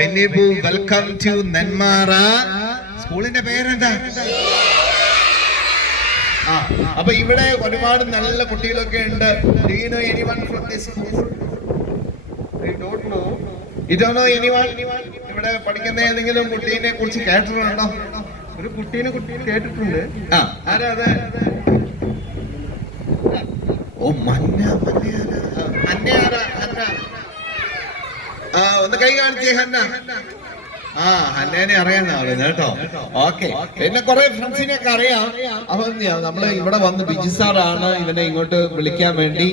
ബെന്നിബു, welcome to Nenmara. സ്കൂളിന്റെ പേരെന്താ? അപ്പൊ ഇവിടെ ഒരുപാട് നല്ല കുട്ടികളൊക്കെ ഉണ്ട്. Do you know anyone from this school? I don't know. You don't know anyone? ഇവിടെ പഠിക്കുന്ന ഏതെങ്കിലും കുട്ടീനെ കുറിച്ച് കേട്ടിട്ടുണ്ടോ? ഒരു കുട്ടീനെ കേട്ടിട്ടുണ്ട്. ആരാ അത്? ഓ മഞ്ഞ ഒന്ന് കൈ കാണിച്ചേ ഹന്ന. ഹന്നേനെ അറിയാവുന്ന ആളുണ്ട് കേട്ടോ. ഓക്കെ, പിന്നെ കുറെ ഫ്രണ്ട്സിനെയൊക്കെ അറിയാം. അപ്പൊ നമ്മള് ഇവിടെ വന്ന് ബിജി സാറാണ് ഇവനെ ഇങ്ങോട്ട് വിളിക്കാൻ വേണ്ടി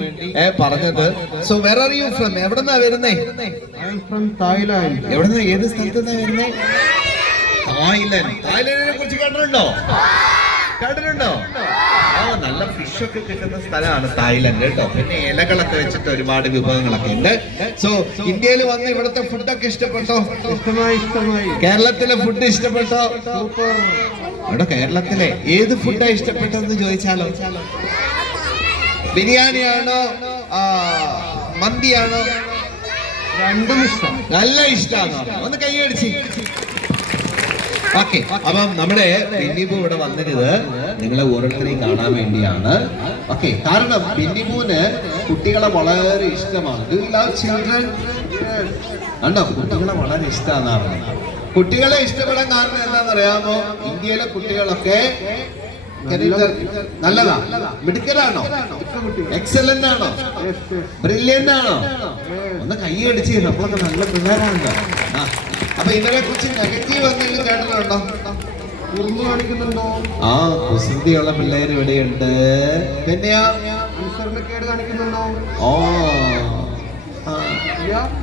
പറഞ്ഞത്. So where are you from? എവിടെന്നാ വരുന്നേ? I am from Thailand. എവിടെന്നാ, ഏത് സ്ഥലത്തുനിന്നാ വരുന്നേ? തായ്ലൻഡിനെ കുറിച്ച് കേട്ടിട്ടുണ്ടോ? നല്ല ഫിഷ് ഒക്കെ കിട്ടുന്ന സ്ഥലമാണ് തായ്ലൻഡ് കേട്ടോ. പിന്നെ ഇലകളൊക്കെ വെച്ചിട്ട് ഒരുപാട് വിഭവങ്ങളൊക്കെ ഉണ്ട്. സോ ഇന്ത്യയിൽ വന്ന് ഇവിടുത്തെ ഫുഡൊക്കെ ഇഷ്ടപ്പെട്ടോ? ഇഷ്ടമായി. കേരളത്തിലെ ഫുഡ് ഇഷ്ടപ്പെട്ടോ? സൂപ്പർ. അവിടെ കേരളത്തിലെ ഏത് ഫുഡാ ഇഷ്ടപ്പെട്ടതെന്ന് ചോദിച്ചാലോ? ബിരിയാണിയാണോ മന്തിയാണോ? രണ്ടും ഇഷ്ടം. നല്ല ഇഷ്ടമാണോ? ഒന്ന് കൈയടിച്ച്. ഓക്കെ, അപ്പം നമ്മുടെ ബെന്നിബു ഇവിടെ വന്നിരുന്നത് നിങ്ങളെ ഓരോരുത്തരെയും കാണാൻ വേണ്ടിയാണ്. ഓക്കെ, കാരണം ബെന്നിബുവിന് കുട്ടികളെ വളരെ ഇഷ്ടമാണ്. Do you love children? കണ്ടോ, കുട്ടികളെ വളരെ ഇഷ്ടമാണെന്നാണ് പറഞ്ഞത്. കുട്ടികളെ ഇഷ്ടപ്പെടാൻ കാരണം എന്താണെന്നറിയാമോ? ഇന്ത്യയിലെ കുട്ടികളൊക്കെ നല്ലതാ, മിടുക്കരാണോ, എക്സലന്റ് ആണോ, ബ്രില്യന്റ് ആണോ? ഒന്ന് കൈയടിച്ച്. നമ്മളൊക്കെ നല്ല പിള്ളേരാണ്. അപ്പൊ ഇതിനെ കുറിച്ച് നെഗറ്റീവ് എന്തെങ്കിലും കേട്ടിട്ടുണ്ടോ? കുറുമ്പ് കാണിക്കുന്നുണ്ടോ? കുസൃതിയുള്ള പിള്ളേർ ഇവിടെയുണ്ട്. പിന്നെയാ അനുസരണക്കേട് കാണിക്കുന്നുണ്ടോ?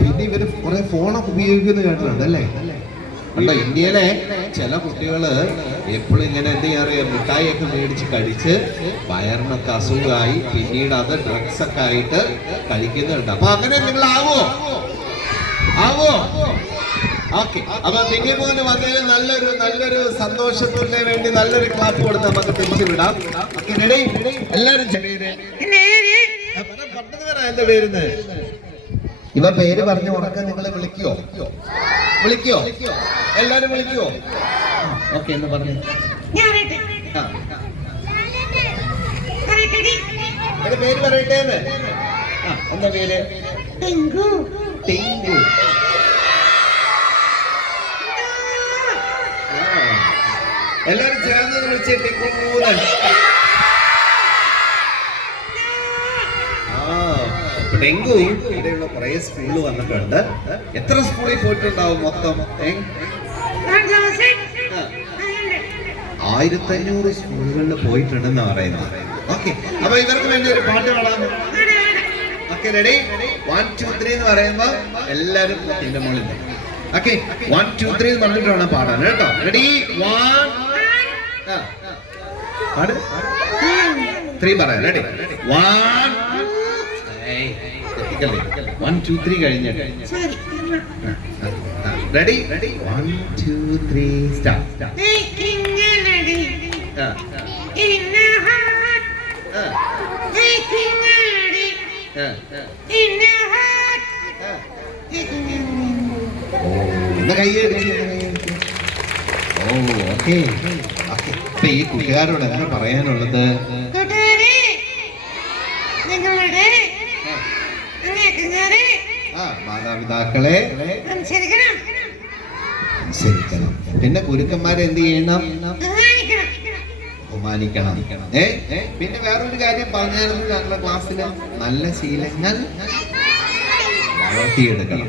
പിന്നെ ഇവര് കുറെ ഫോണൊക്കെ ഉപയോഗിക്കുന്നത് കേട്ടിട്ടുണ്ട് അല്ലേ? കണ്ടോ, ഇന്ത്യയിലെ ചില കുട്ടികള് എപ്പോഴും ഇങ്ങനെ എന്ത് ചെയ്യാറിയാം, മിഠായി ഒക്കെ മേടിച്ച് കഴിച്ച് വയറിനൊക്കെ അസുഖമായി പിന്നീട് അത് ഡ്രഗ്സ് ഒക്കെ ആയിട്ട് കഴിക്കുന്നുണ്ട്. അപ്പൊ അങ്ങനെ നിങ്ങൾ ആവോ? ഓക്കെ, അപ്പൊ ബെന്നിബുവിന് വന്നതിന് നല്ലൊരു സന്തോഷത്തിന് വേണ്ടി നല്ലൊരു ക്ലാപ്പ് കൊടുത്ത് നമുക്ക് തിരിച്ചു വിടാം. എല്ലാരും എന്റെ പേരുന്ന് ഇവ പേര് പറഞ്ഞ് ഉറക്കം നിങ്ങളെ വിളിക്കോ? എല്ലാരും വിളിക്കോ? ഓക്കെ, എന്ന് പറഞ്ഞു. പേര് പറയട്ടെ. എന്താ പേര്? ടിങ്കു. എല്ലാരും ചേർന്ന് വിളിച്ച് ടിങ്കൂന്നൻ. ഡെങ്കു ഇവിടെയുള്ള കുറെ സ്കൂളിൽ വന്നിട്ടുണ്ട്. എത്ര സ്കൂളിൽ പോയിട്ടുണ്ടാവും മൊത്തം? 1500 സ്കൂളുകളിൽ പോയിട്ടുണ്ടെന്ന് പറയുന്നത്. ഓക്കെ, അപ്പൊ ഇവർക്ക് വേണ്ടി ഒരു പാട്ട് പാടാം. Okay, ready? 1 2 3 എന്ന് പറയുമ്പോ എല്ലാരും ഇതിന്റെ മുകളിൽ. ഓക്കെ, 1 2 3 എന്ന് പറഞ്ഞിട്ട് വേണം പാടാൻ കേട്ടോ. റെഡി? 1 3 പറയാം. റെഡി? 1 1 2 3 കഴിഞ്ഞിട്ട്. റെഡി? 1 2 3 സ്റ്റാർട്ട്. ഓക്കെ, അപ്പൊ ഈ കുട്ടികാരോട് എന്താ പറയാനുള്ളത്? മാതാപിതാക്കളെ അനുസരിക്കണം. പിന്നെ ഗുരുക്കന്മാരെ എന്ത് ചെയ്യണം? ബഹുമാനിക്കണം. പിന്നെ വേറൊരു കാര്യം പറഞ്ഞായിരുന്നു ഞങ്ങളുടെ ക്ലാസ്സില്, നല്ല ശീലങ്ങൾ വളർത്തിയെടുക്കണം.